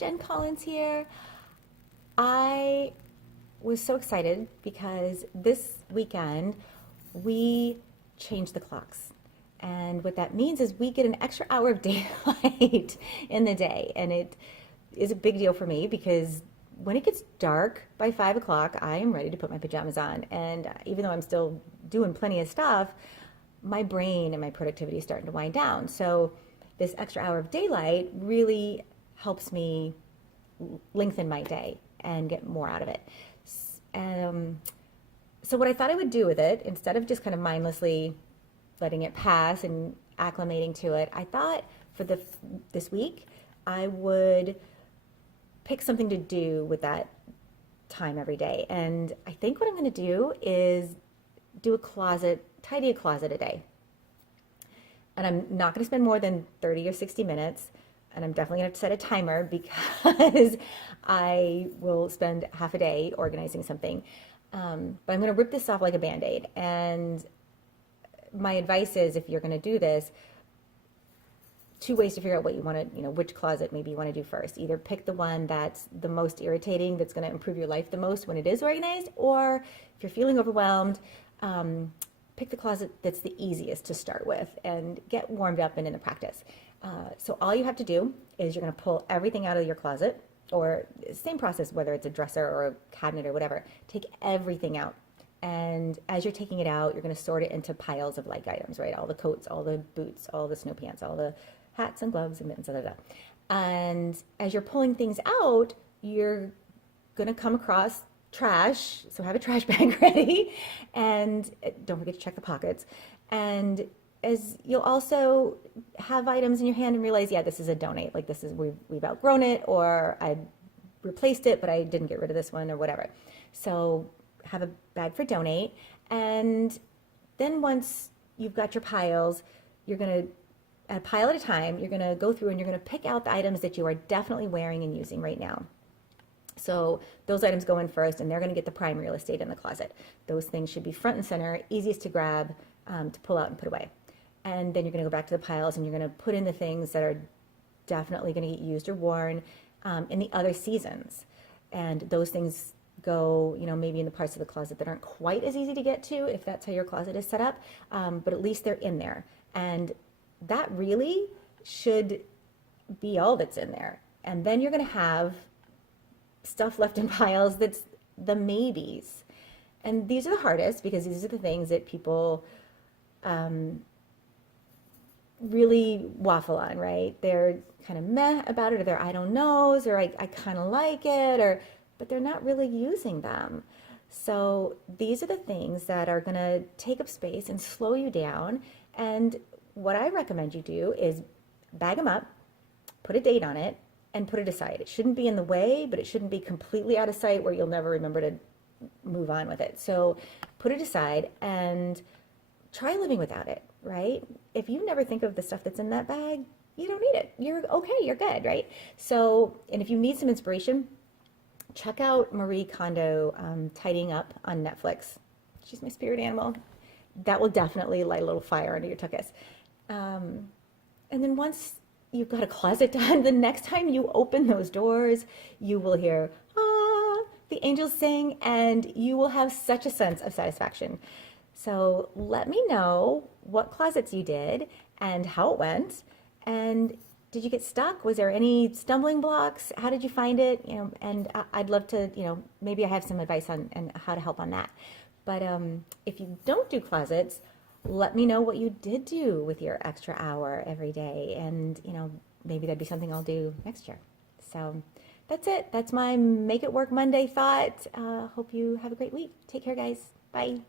Jen Collins here. I was so excited because this weekend we changed the clocks. And what that means is we get an extra hour of daylight in the day. And it is a big deal for me because when it gets dark by 5 o'clock, I am ready to put my pajamas on. And even though I'm still doing plenty of stuff, my brain and my productivity is starting to wind down. So this extra hour of daylight really helps me lengthen my day and get more out of it. So what I thought I would do with it, instead of just kind of mindlessly letting it pass and acclimating to it, I thought for this week I would pick something to do with that time every day. And I think what I'm going to do is tidy a closet a day. And I'm not going to spend more than 30 or 60 minutes. And I'm definitely going to have to set a timer because I will spend half a day organizing something. But I'm going to rip this off like a Band-Aid. And my advice is, if you're going to do this, two ways to figure out what you want to, which closet maybe you want to do first. Either pick the one that's the most irritating, that's going to improve your life the most when it is organized, or if you're feeling overwhelmed, pick the closet that's the easiest to start with and get warmed up and in the practice. So all you have to do is you're going to pull everything out of your closet, or same process, whether it's a dresser or a cabinet or whatever. Take everything out. And as you're taking it out, you're going to sort it into piles of like items, right? All the coats, all the boots, all the snow pants, all the hats and gloves and mittens, da, da, da. And as you're pulling things out, you're going to come across trash. So have a trash bag ready, and don't forget to check the pockets. And as you'll also have items in your hand and realize, yeah, this is a donate. Like we've outgrown it, or I replaced it, but I didn't get rid of this one or whatever. So have a bag for donate. And then once you've got your piles, you're going to, a pile at a time, you're going to go through and you're going to pick out the items that you are definitely wearing and using right now. So those items go in first, and they're going to get the prime real estate in the closet. Those things should be front and center, easiest to grab, to pull out and put away. And then you're going to go back to the piles, and you're going to put in the things that are definitely going to get used or worn in the other seasons. And those things go, maybe in the parts of the closet that aren't quite as easy to get to, if that's how your closet is set up, but at least they're in there. And that really should be all that's in there. And then you're going to have stuff left in piles that's the maybes. And these are the hardest, because these are the things that people really waffle on, right? They're kind of meh about it, or they're I don't knows, or I kind of like it, but they're not really using them. So these are the things that are going to take up space and slow you down. And what I recommend you do is bag them up, put a date on it, and put it aside. It shouldn't be in the way, but it shouldn't be completely out of sight where you'll never remember to move on with it. So put it aside and try living without it, right? If you never think of the stuff that's in that bag, you don't need it. You're okay, you're good, right? So, and if you need some inspiration, check out Marie Kondo, Tidying Up on Netflix. She's my spirit animal. That will definitely light a little fire under your tuchus. And then once you've got a closet done, the next time you open those doors, you will hear, the angels sing, and you will have such a sense of satisfaction. So let me know what closets you did and how it went. And did you get stuck? Was there any stumbling blocks? How did you find it? And I'd love to, maybe I have some advice on how to help on that. But if you don't do closets, let me know what you did do with your extra hour every day. And, maybe that'd be something I'll do next year. So that's it. That's my Make It Work Monday thought. Hope you have a great week. Take care, guys. Bye.